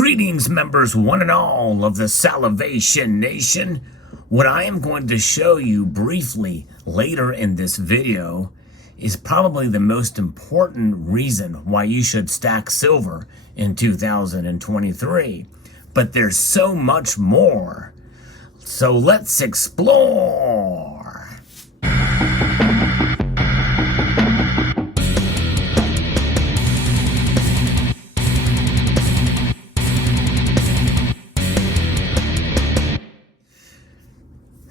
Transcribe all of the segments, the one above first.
Greetings, members one and all of the Salivation Nation. What I am going to show you briefly later in this video is probably the most important reason why you should stack silver in 2023. But there's so much more. So let's explore.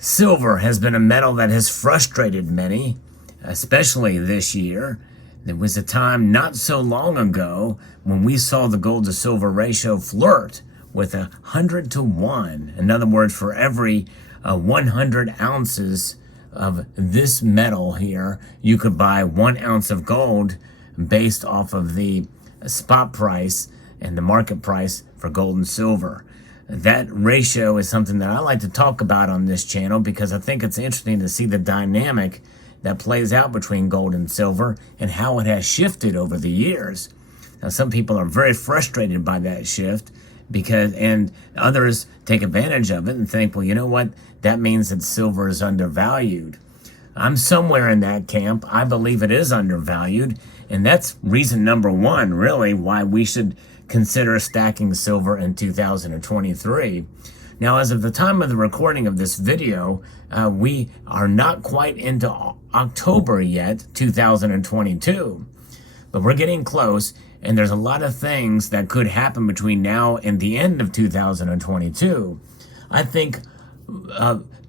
Silver has been a metal that has frustrated many, especially this year. There was a time not so long ago when we saw the gold to silver ratio flirt with 100 to 1. In other words, for every 100 ounces of this metal here, you could buy 1 ounce of gold based off of the spot price and the market price for gold and silver. That ratio is something that I like to talk about on this channel because I think it's interesting to see the dynamic that plays out between gold and silver and how it has shifted over the years. Now, some people are very frustrated by that shift and others take advantage of it and think, well, you know what? That means that silver is undervalued. I'm somewhere in that camp. I believe it is undervalued, and that's reason number one, really, why we should consider stacking silver in 2023. Now, as of the time of the recording of this video, we are not quite into October yet, 2022, but we're getting close, and there's a lot of things that could happen between now and the end of 2022. I think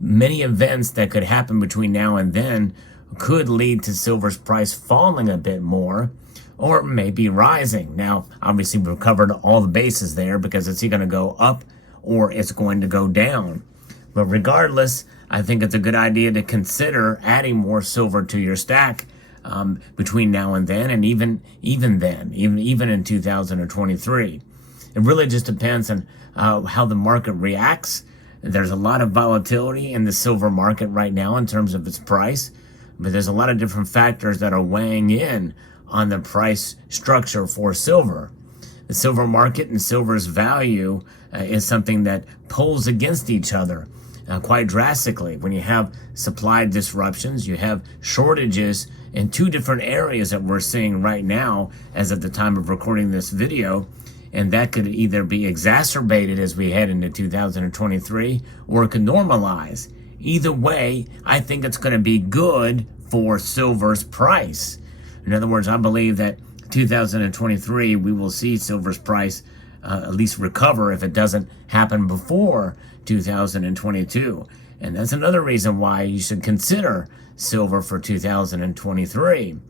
many events that could happen between now and then could lead to silver's price falling a bit more, or maybe rising. Now, obviously, we've covered all the bases there because it's either going to go up or it's going to go down. But regardless, I think it's a good idea to consider adding more silver to your stack between now and then, and even in 2023. It really just depends on how the market reacts. There's a lot of volatility in the silver market right now in terms of its price, but there's a lot of different factors that are weighing in on the price structure for silver. The silver market and silver's value is something that pulls against each other quite drastically. When you have supply disruptions, you have shortages in two different areas that we're seeing right now as of the time of recording this video, and that could either be exacerbated as we head into 2023 or it could normalize. Either way, I think it's going to be good for silver's price. In other words, I believe that 2023, we will see silver's price at least recover if it doesn't happen before 2022. And that's another reason why you should consider silver for 2023. I'm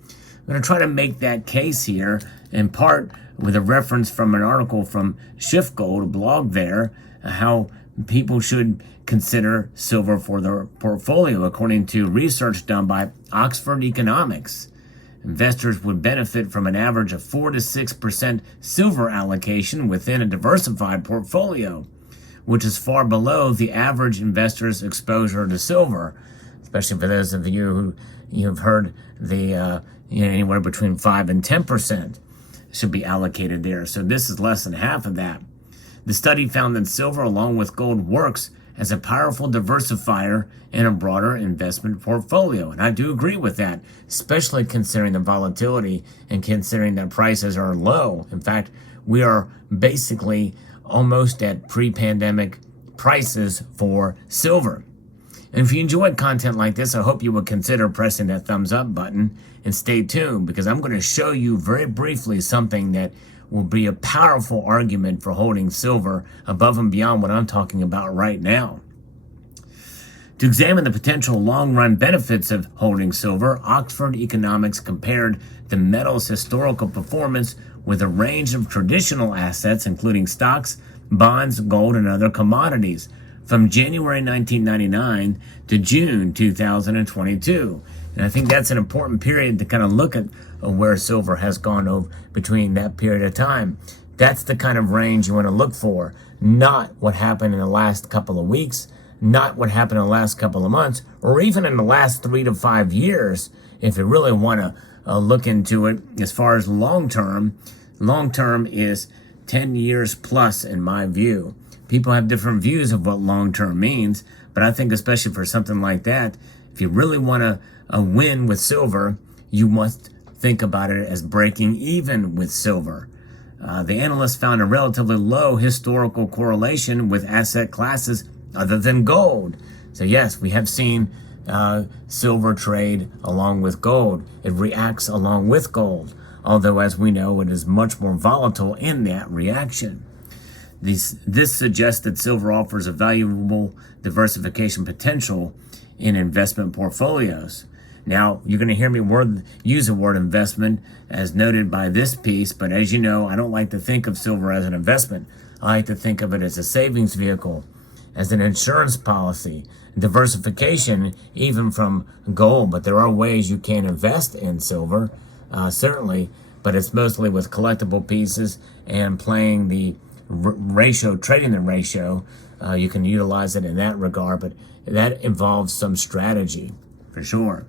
going to try to make that case here, in part with a reference from an article from Shift Gold, a blog there, how people should consider silver for their portfolio, according to research done by Oxford Economics. Investors would benefit from an average of 4 to 6% silver allocation within a diversified portfolio, which is far below the average investor's exposure to silver, especially for those of you who have heard the anywhere between 5 and 10% should be allocated there. So this is less than half of that. The study found that silver, along with gold, works as a powerful diversifier in a broader investment portfolio. And I do agree with that, especially considering the volatility and considering that prices are low. In fact, we are basically almost at pre-pandemic prices for silver. And if you enjoyed content like this, I hope you would consider pressing that thumbs up button and stay tuned, because I'm going to show you very briefly something that will be a powerful argument for holding silver above and beyond what I'm talking about right now. To examine the potential long-run benefits of holding silver, Oxford Economics compared the metal's historical performance with a range of traditional assets, including stocks, bonds, gold, and other commodities, from January 1999 to June 2022. And I think that's an important period to kind of look at where silver has gone over between that period of time. That's the kind of range you want to look for, not what happened in the last couple of weeks, not what happened in the last couple of months, or even in the last 3 to 5 years. If you really want to look into it as far as long term is 10 years plus, in my view. People have different views of what long-term means, but I think especially for something like that, if you really want to win with silver, you must think about it as breaking even with silver. The analysts found a relatively low historical correlation with asset classes other than gold. So yes, we have seen silver trade along with gold. It reacts along with gold, although as we know, it is much more volatile in that reaction. This suggests that silver offers a valuable diversification potential in investment portfolios. Now, you're going to hear me use the word investment as noted by this piece, but as you know, I don't like to think of silver as an investment. I like to think of it as a savings vehicle, as an insurance policy, diversification even from gold. But there are ways you can invest in silver, certainly, but it's mostly with collectible pieces and playing the ratio, trading the ratio. You can utilize it in that regard, but that involves some strategy for sure.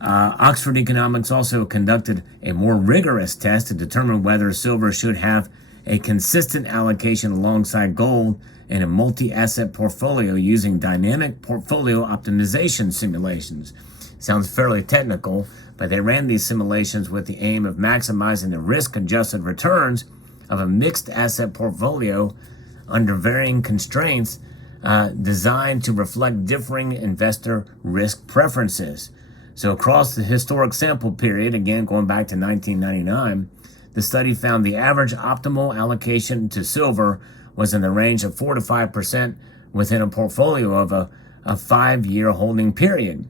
Oxford Economics also conducted a more rigorous test to determine whether silver should have a consistent allocation alongside gold in a multi-asset portfolio using dynamic portfolio optimization simulations. Sounds fairly technical, but they ran these simulations with the aim of maximizing the risk-adjusted returns of a mixed asset portfolio under varying constraints designed to reflect differing investor risk preferences. So across the historic sample period, again going back to 1999, the study found the average optimal allocation to silver was in the range of 4 to 5% within a portfolio of a 5-year holding period.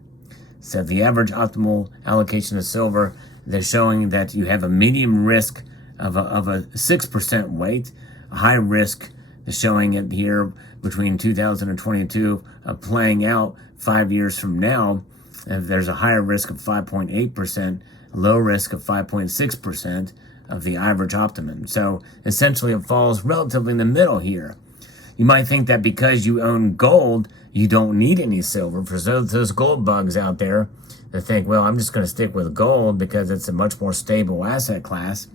So the average optimal allocation to silver, they're showing that you have a medium risk of a 6% weight, a high risk, they're showing it here between 2022 playing out 5 years from now. There's a higher risk of 5.8%, low risk of 5.6% of the average optimum. So essentially it falls relatively in the middle here. You might think that because you own gold, you don't need any silver. For those gold bugs out there that think, well, I'm just going to stick with gold because it's a much more stable asset class.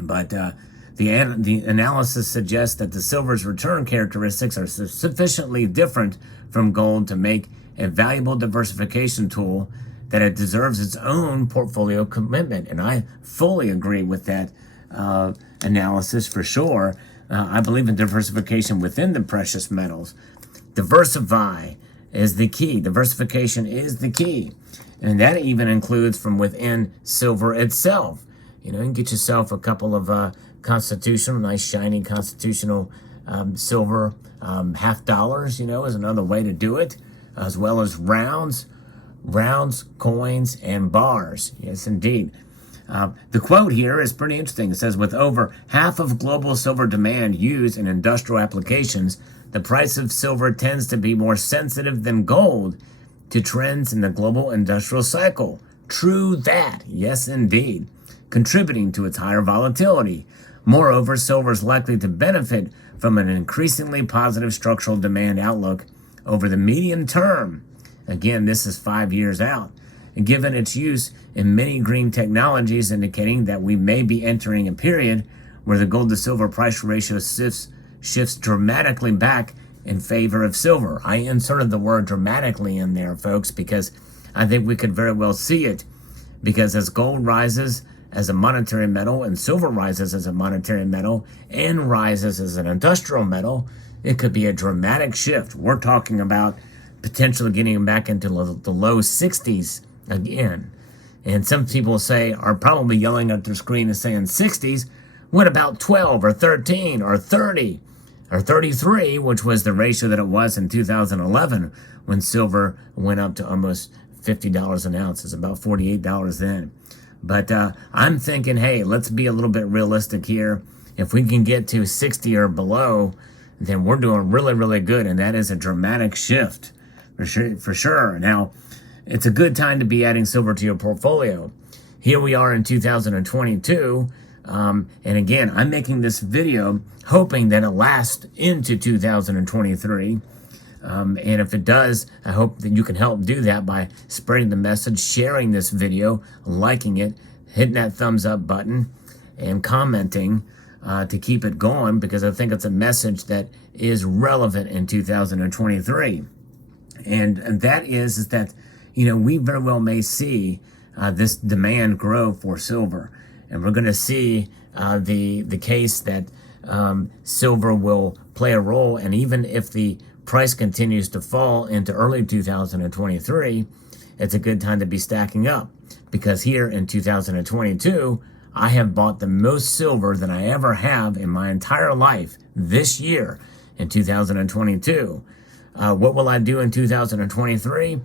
But the analysis suggests that the silver's return characteristics are sufficiently different from gold to make a valuable diversification tool that it deserves its own portfolio commitment. And I fully agree with that analysis for sure. I believe in diversification within the precious metals. Diversify is the key. Diversification is the key. And that even includes from within silver itself. You know, you can get yourself a couple of nice shiny constitutional silver half dollars, you know, is another way to do it, as well as rounds, coins, and bars. Yes, indeed. The quote here is pretty interesting. It says, with over half of global silver demand used in industrial applications, the price of silver tends to be more sensitive than gold to trends in the global industrial cycle. True that. Yes, indeed. Contributing to its higher volatility. Moreover, silver is likely to benefit from an increasingly positive structural demand outlook over the medium term. Again, this is 5 years out. And given its use in many green technologies, indicating that we may be entering a period where the gold to silver price ratio shifts dramatically back in favor of silver. I inserted the word dramatically in there, folks, because I think we could very well see it. Because as gold rises as a monetary metal and silver rises as a monetary metal and rises as an industrial metal, it could be a dramatic shift. We're talking about potentially getting back into the low 60s again. And some people are probably yelling at their screen and saying 60s. What about 12 or 13 or 30 or 33, which was the ratio that it was in 2011 when silver went up to almost $50 an ounce. It's about $48 then. But I'm thinking, hey, let's be a little bit realistic here. If we can get to 60 or below, then we're doing really, really good. And that is a dramatic shift for sure. Now, it's a good time to be adding silver to your portfolio. Here we are in 2022. And again, I'm making this video hoping that it lasts into 2023. And if it does, I hope that you can help do that by spreading the message, sharing this video, liking it, hitting that thumbs up button, and commenting to keep it going, because I think it's a message that is relevant in 2023. And that is that, we very well may see this demand grow for silver. And we're going to see the case that silver will play a role. And even if the price continues to fall into early 2023, it's a good time to be stacking up. Because here in 2022, I have bought the most silver than I ever have in my entire life this year in 2022. What will I do in 2023?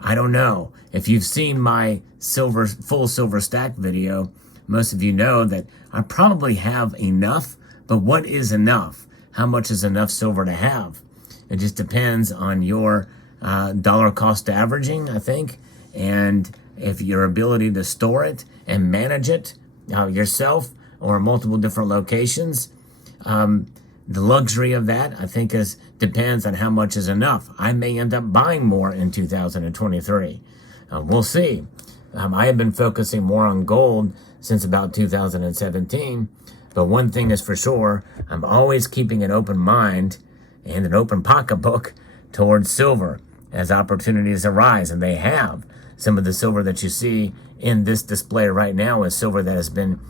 I don't know. If you've seen my full silver stack video, most of you know that I probably have enough, but what is enough? How much is enough silver to have? It just depends on your dollar cost averaging, I think, and if your ability to store it and manage it yourself or multiple different locations. The luxury of that, I think, depends on how much is enough. I may end up buying more in 2023. We'll see. I have been focusing more on gold since about 2017. But one thing is for sure, I'm always keeping an open mind and an open pocketbook towards silver as opportunities arise, and they have. Some of the silver that you see in this display right now is silver that has been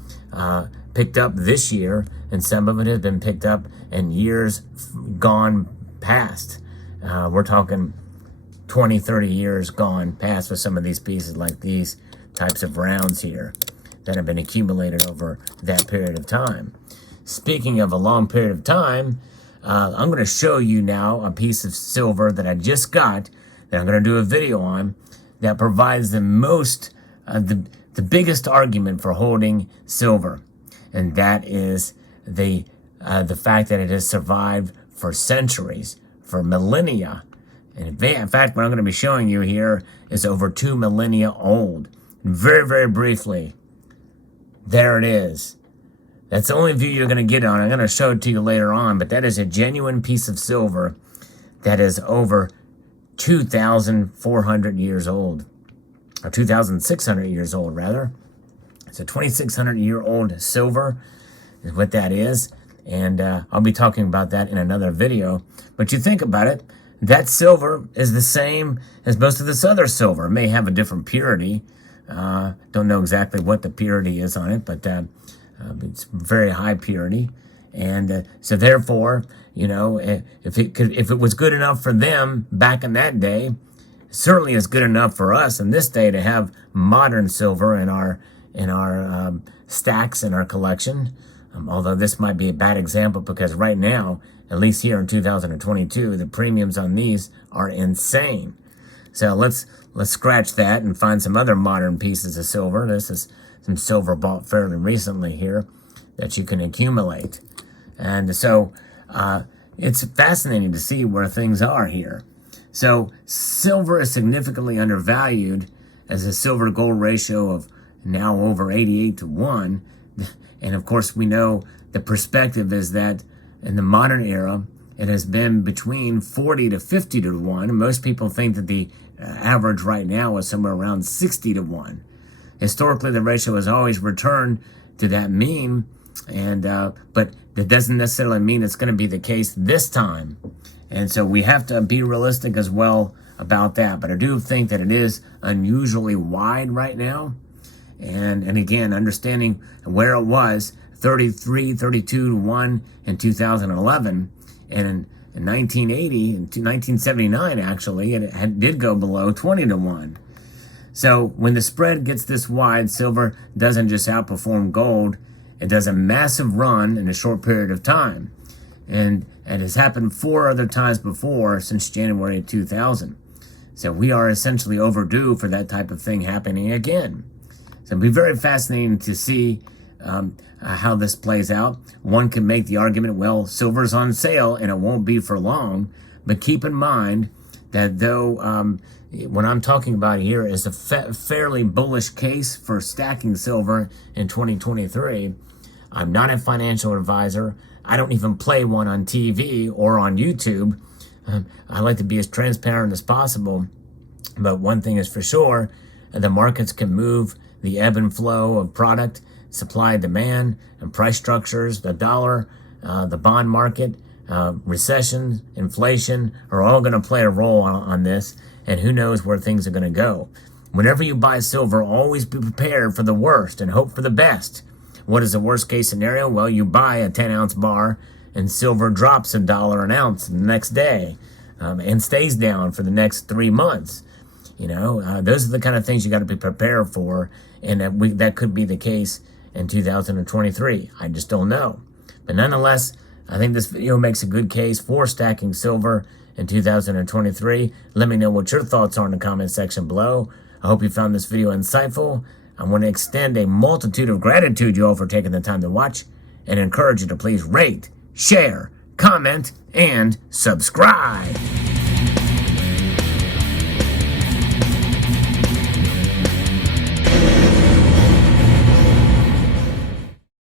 picked up this year, and some of it has been picked up in years gone past. We're talking 20, 30 years gone past with some of these pieces, like these types of rounds here that have been accumulated over that period of time. Speaking of a long period of time, I'm going to show you now a piece of silver that I just got that I'm going to do a video on that provides the most, the biggest argument for holding silver. And that is the fact that it has survived for centuries, for millennia. And in fact, what I'm going to be showing you here is over 2 millennia old. Very, very briefly, there it is. That's the only view you're going to get on. I'm going to show it to you later on, but that is a genuine piece of silver that is over 2,400 years old, or 2,600 years old, rather. It's a 2,600-year-old silver is what that is, and I'll be talking about that in another video. But you think about it, that silver is the same as most of this other silver. It may have a different purity. Don't know exactly what the purity is on it, but it's very high purity. And so therefore, if it was good enough for them back in that day, certainly is good enough for us in this day to have modern silver in our stacks in our collection. Although this might be a bad example, because right now, at least here in 2022, the premiums on these are insane. So let's scratch that and find some other modern pieces of silver. This is some silver bought fairly recently here that you can accumulate. And so it's fascinating to see where things are here. So silver is significantly undervalued as a silver gold ratio of now over 88 to 1. And of course, we know the perspective is that in the modern era, it has been between 40 to 50 to 1. And most people think that the average right now is somewhere around 60 to 1. Historically, the ratio has always returned to that mean, and but that doesn't necessarily mean it's going to be the case this time. And so we have to be realistic as well about that. But I do think that it is unusually wide right now. And again, understanding where it was, 33, 32 to 1 in 2011, and in 1980, in 1979 actually, it did go below 20 to 1. So when the spread gets this wide, silver doesn't just outperform gold, it does a massive run in a short period of time. And it has happened 4 other times before since January of 2000. So we are essentially overdue for that type of thing happening again. So it'll be very fascinating to see how this plays out. One can make the argument, well, silver's on sale and it won't be for long. But keep in mind that though what I'm talking about here is a fairly bullish case for stacking silver in 2023. I'm not a financial advisor. I don't even play one on TV or on YouTube. I like to be as transparent as possible. But one thing is for sure, the markets can move the ebb and flow of product supply, demand, and price structures, the dollar, the bond market, recession, inflation are all going to play a role on this, and who knows where things are going to go. Whenever you buy silver, always be prepared for the worst and hope for the best. What is the worst case scenario? Well, you buy a 10-ounce bar and silver drops $1 an ounce the next day and stays down for the next 3 months. Those are the kind of things you got to be prepared for, and that could be the case in 2023. I just don't know. But nonetheless, I think this video makes a good case for stacking silver in 2023. Let me know what your thoughts are in the comment section below. I hope you found this video insightful. I want to extend a multitude of gratitude to you all for taking the time to watch, and encourage you to please rate, share, comment, and subscribe.